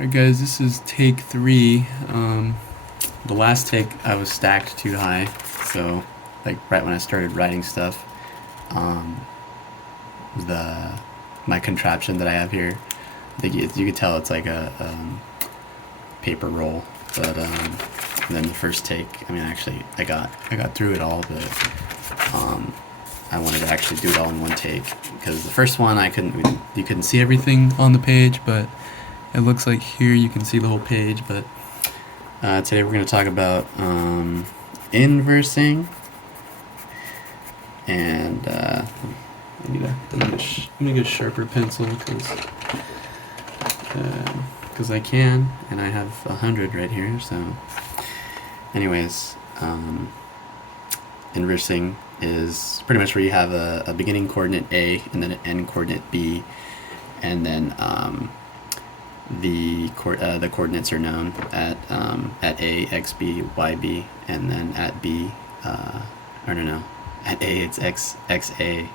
Alright guys, this is take 3. The last take I was stacked too high, so like right when I started writing stuff, um, the my contraption that I have here, I think you could tell it's like a paper roll, but and then the first take, I mean actually I got through it all, but I wanted to actually do it all in one take because the first one you couldn't see everything on the page, but it looks like here you can see the whole page. But today we're going to talk about inversing, and I'm gonna get a sharper pencil because I can, and I have 100 right here. So, anyways, inversing is pretty much where you have a beginning coordinate A and then an end coordinate B, and then the coordinates are known at A, X, B, Y, B, and then at B, or no, at A it's X, X, A,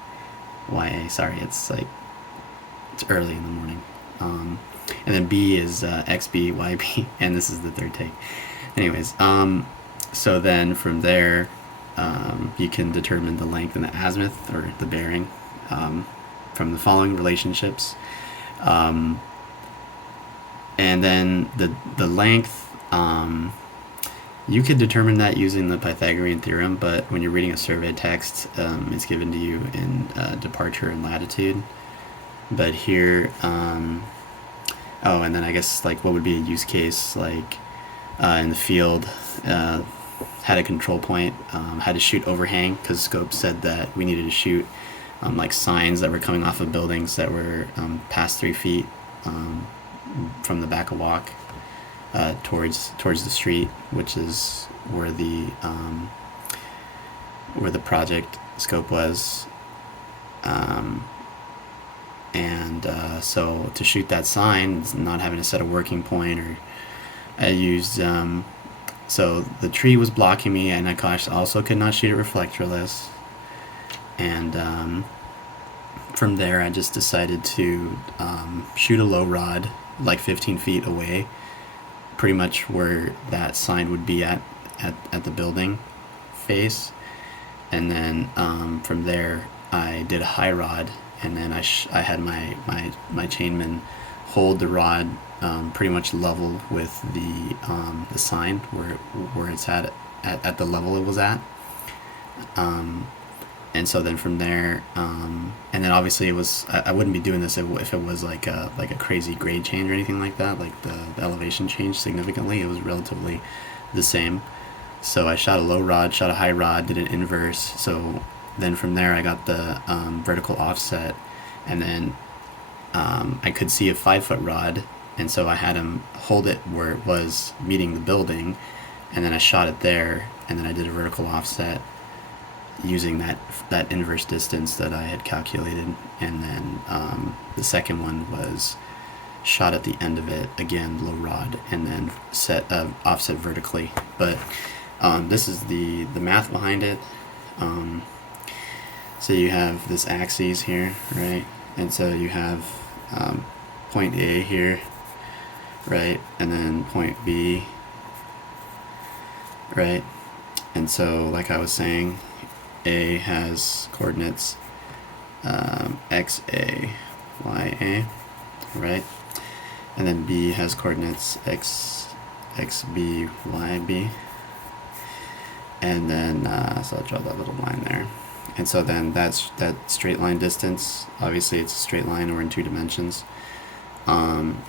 Y, A. Sorry, it's early in the morning. And then B is X, B, Y, B, and this is the third take. Anyways, so then from there, you can determine the length and the azimuth, or the bearing, from the following relationships. And then the length, you could determine that using the Pythagorean theorem, but when you're reading a survey text, it's given to you in departure and latitude. But here, oh, and then I guess like what would be a use case, like in the field, had a control point, had to shoot overhang because scope said that we needed to shoot like signs that were coming off of buildings that were past 3 feet from the back of walk towards the street, which is where the project scope was, and so to shoot that sign, not having to set a working point, or I used so the tree was blocking me, and I also could not shoot it reflectorless, and from there I just decided to shoot a low rod like 15 feet away, pretty much where that sign would be at the building face, and then from there I did a high rod, and then I had my chainman hold the rod pretty much level with the sign where it's at the level it was at, and so then from there, and then obviously it was, I wouldn't be doing this if it was like a crazy grade change or anything like that, like the elevation changed significantly. It was relatively the same. So I shot a low rod, shot a high rod, did an inverse. So then from there I got the vertical offset, and then I could see a 5-foot rod, and so I had him hold it where it was meeting the building, and then I shot it there, and then I did a vertical offset using that inverse distance that I had calculated, and then the second one was shot at the end of it, again low rod, and then set offset vertically. But this is the math behind it. So you have this axis here, right, and so you have point A here, right, and then point B, right, and so like I was saying, A has coordinates XA, YA, right? And then B has coordinates XB, YB. And then, so I'll draw that little line there. And so then that straight line distance, obviously it's a straight line or in 2 dimensions,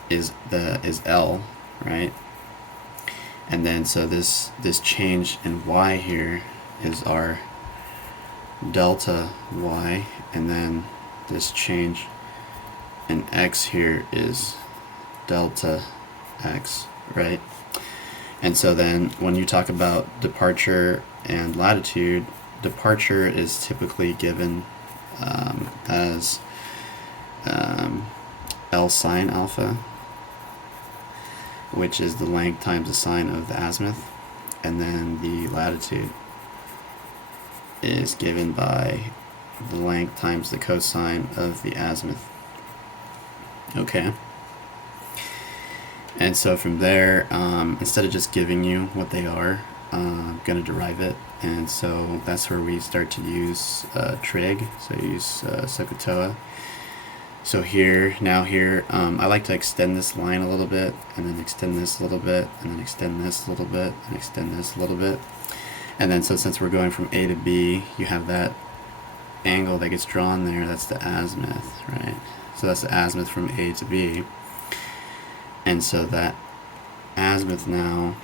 is L, right? And then so this change in Y here is our delta Y, and then this change in X here is delta X, right? And so then when you talk about departure and latitude, departure is typically given as L sine alpha, which is the length times the sine of the azimuth, and then the latitude is given by the length times the cosine of the azimuth. Okay. And so from there, instead of just giving you what they are, I'm going to derive it. And so that's where we start to use trig, so use SOHCAHTOA. So here, I like to extend this line a little bit, and then extend this a little bit, and then extend this a little bit, and extend this a little bit. And then so since we're going from A to B, you have that angle that gets drawn there, that's the azimuth, right? So that's the azimuth from A to B. And so that azimuth now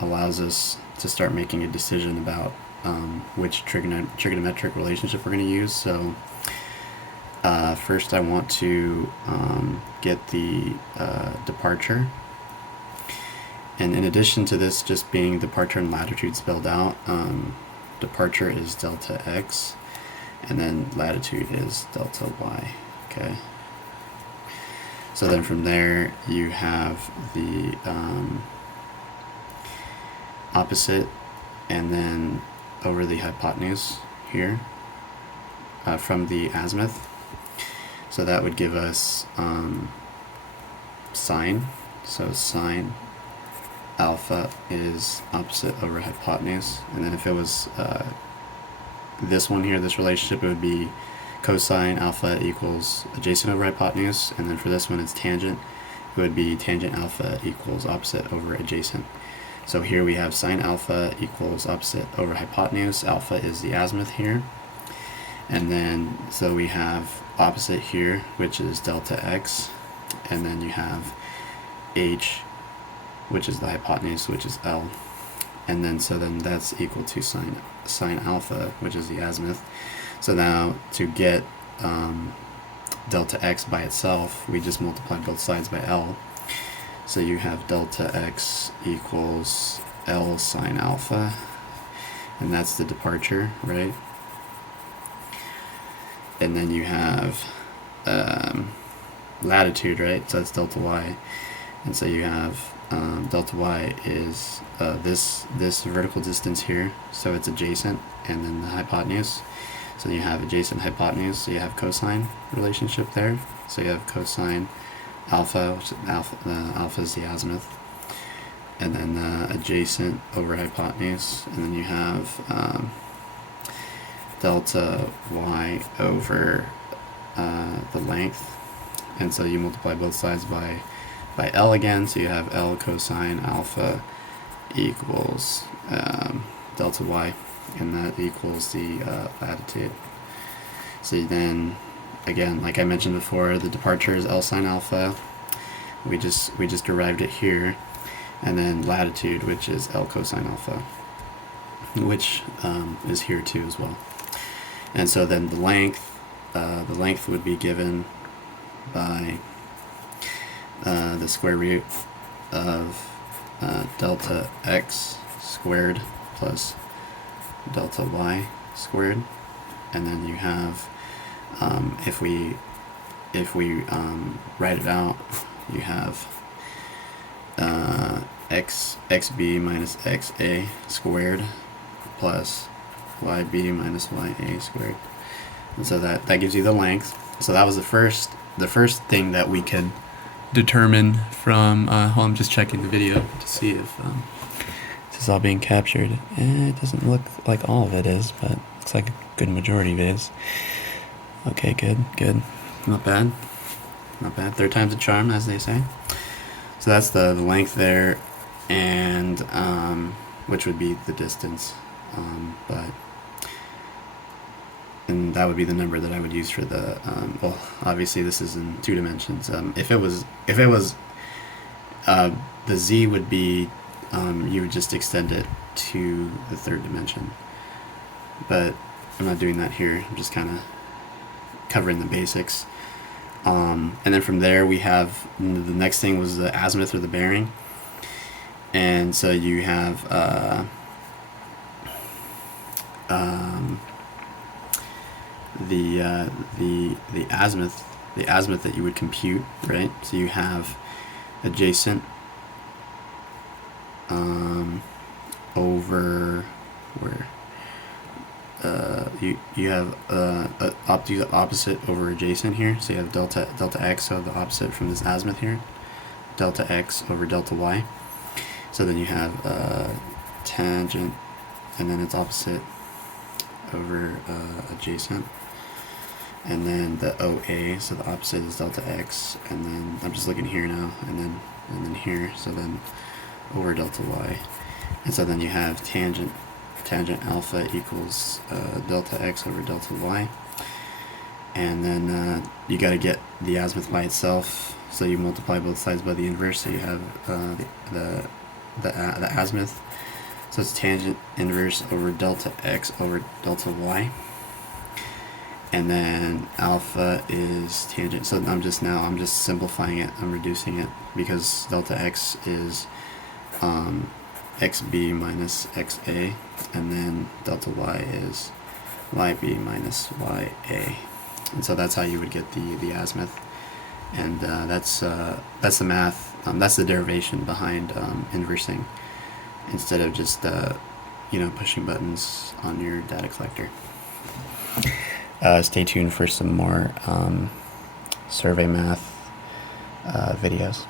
allows us to start making a decision about which trigonometric relationship we're going to use. So first I want to get the departure. And in addition to this just being departure and latitude spelled out, departure is delta x, and then latitude is delta y, okay? So then from there you have the opposite, and then over the hypotenuse here from the azimuth. So that would give us sine. So sine alpha is opposite over hypotenuse. And then if it was this one here, this relationship, it would be cosine alpha equals adjacent over hypotenuse. And then for this one, it's tangent. It would be tangent alpha equals opposite over adjacent. So here we have sine alpha equals opposite over hypotenuse. Alpha is the azimuth here. And then so we have opposite here, which is delta x. And then you have h, which is the hypotenuse, which is L. And then so then that's equal to sine alpha, which is the azimuth. So now to get delta x by itself, we just multiply both sides by L. So you have delta x equals L sine alpha, and that's the departure, right? And then you have latitude, right? So that's delta y. And so you have delta y is this vertical distance here, so it's adjacent, and then the hypotenuse. So you have adjacent hypotenuse, so you have cosine relationship there. So you have cosine alpha, which alpha is the azimuth, and then adjacent over hypotenuse, and then you have delta y over the length, and so you multiply both sides by L again, so you have L cosine alpha equals delta y, and that equals the latitude. So then, again, like I mentioned before, the departure is L sine alpha. We just derived it here, and then latitude, which is L cosine alpha, which is here too as well. And so then the length would be given by the square root of delta x squared plus delta y squared, and then you have if we write it out, you have xb minus xa squared plus yb minus ya squared, and so that gives you the length. So that was the first thing that we could determine from I'm just checking the video to see if this is all being captured. It doesn't look like all of it is, but it looks like a good majority of it is. Okay, good. Not bad. Third time's a charm, as they say. So that's the length there, and which would be the distance, and that would be the number that I would use for the well, obviously this is in 2 dimensions. If it was the z would be you would just extend it to the 3rd dimension, but I'm not doing that here. I'm just kind of covering the basics, and then from there we have the next thing was the azimuth or the bearing, and so you have the azimuth that you would compute, right? So you have adjacent over where you have opposite over adjacent here. So you have delta x, so the opposite from this azimuth here, delta x over delta y. So then you have tangent, and then its opposite over adjacent, and then the OA, so the opposite is delta x, and then I'm just looking here now, and then here, so then over delta y, and so then you have tangent alpha equals delta x over delta y, and then you got to get the azimuth by itself, so you multiply both sides by the inverse, so you have the azimuth, so it's tangent inverse over delta x over delta y, and then alpha is tangent. So I'm just simplifying it, I'm reducing it, because delta x is xb minus xa, and then delta y is yb minus ya, and so that's how you would get the azimuth, and that's the math, that's the derivation behind inversing, instead of just pushing buttons on your data collector. Stay tuned for some more survey math videos.